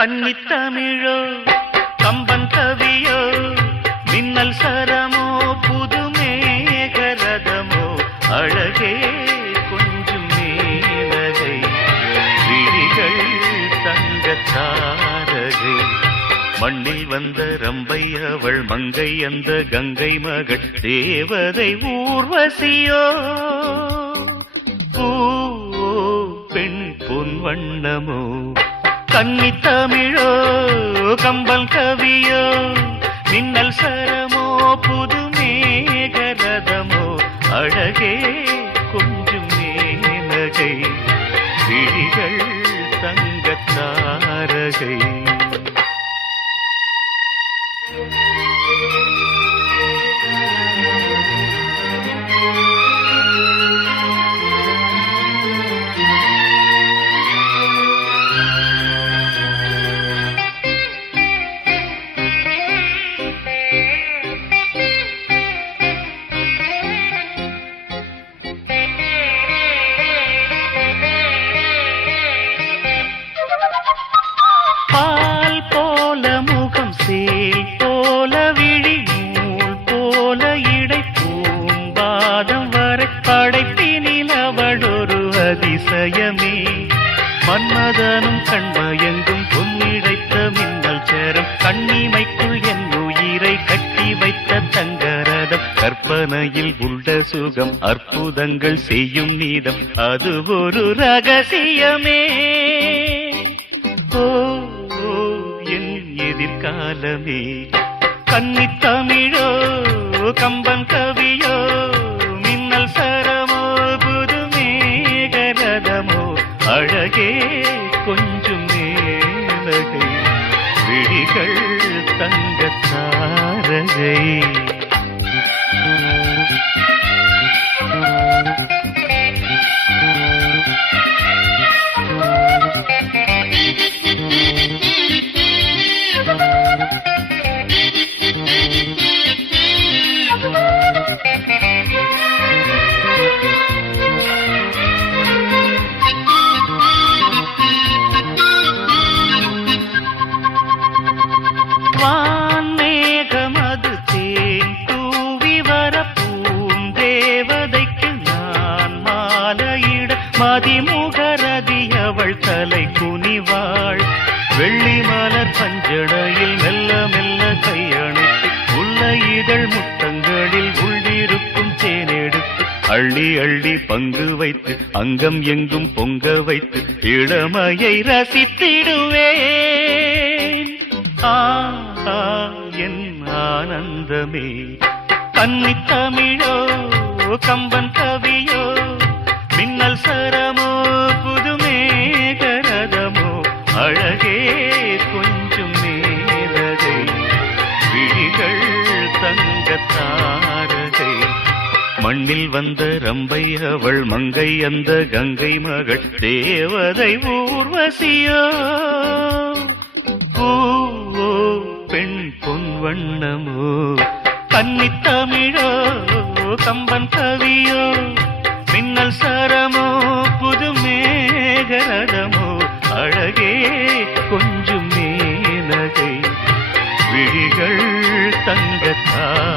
கன்னித்தமிழோ கம்பன் கவியோ மின்னல் சரமோ புது மேகரதமோ அழகே கொஞ்சம் மேலகை விழிகள் தங்கத்தாரகை மண்ணில் வந்த ரம்பை அவள் மங்கை அந்த கங்கை மகள் தேவதை ஊர்வசியோ பெண் பொன் வண்ணமோ கன்னித்தமிழோ கம்பன் கவியோ மின்னல் சரமோ புது மேகரதமோ அழகே கொஞ்சம் மேலகை விழிகள் தங்கத்தாரகை பால் போல முகம் சேல் போல விழி நூல் போல இடை பூம்பாதம் வரை படைப்பினில் அவளொரு அதிசயமே மன்மதனும் கண்மயங்கும் பொன்னிடைத்த மின்னல் சேரம் கண்ணிமைக்குள் என் உயிரை கட்டி வைத்த தங்கரதம் கற்பனையில் உள்ள சுகம் அற்புதங்கள் செய்யும் நீதம் அது ஒரு ரகசியமே என் எதிர்காலமே கன்னித்தமிழோ கம்பன் கவியோ மின்னல் சரமோ புது மேகரதமோ அழகே கொஞ்சம் மேலகை விழிகள் தங்கத்தாரகை வான்மேகமது தேன் தூவி வர பூந்தேவதைக்கு நான் மாலையிட மதிமுகரதி அவள் தலை குனிவாள் வெள்ளி மலர் பஞ்சடையில் மெல்ல மெல்ல கையணைத்து உள்ள இதழ் முத்தங்களில் உள்ளிருக்கும் தேனெடுத்து அள்ளி அள்ளி பங்கு வைத்து அங்கம் எங்கும் பொங்க வைத்து இளமையை ரசித்திடுவேன் என் ஆனந்தமே கன்னித்தமிழோ கம்பன் கவியோ மின்னல் சரமோ புது மேகரதமோ அழகே கொஞ்சம் மேலகை விழிகள் தங்கத்தாரகை மண்ணில் வந்த ரம்பை அவள் மங்கை அந்த கங்கை மகள் தேவதை ஊர்வசியோ பெண் பொன் வண்ணமோ கன்னித்தமிழோ கம்பன் கவியோ மின்னல் சரமோ புது மேகரதமோ அழகே கொஞ்சம் மேலகை விழிகள் தங்கத்தாரகை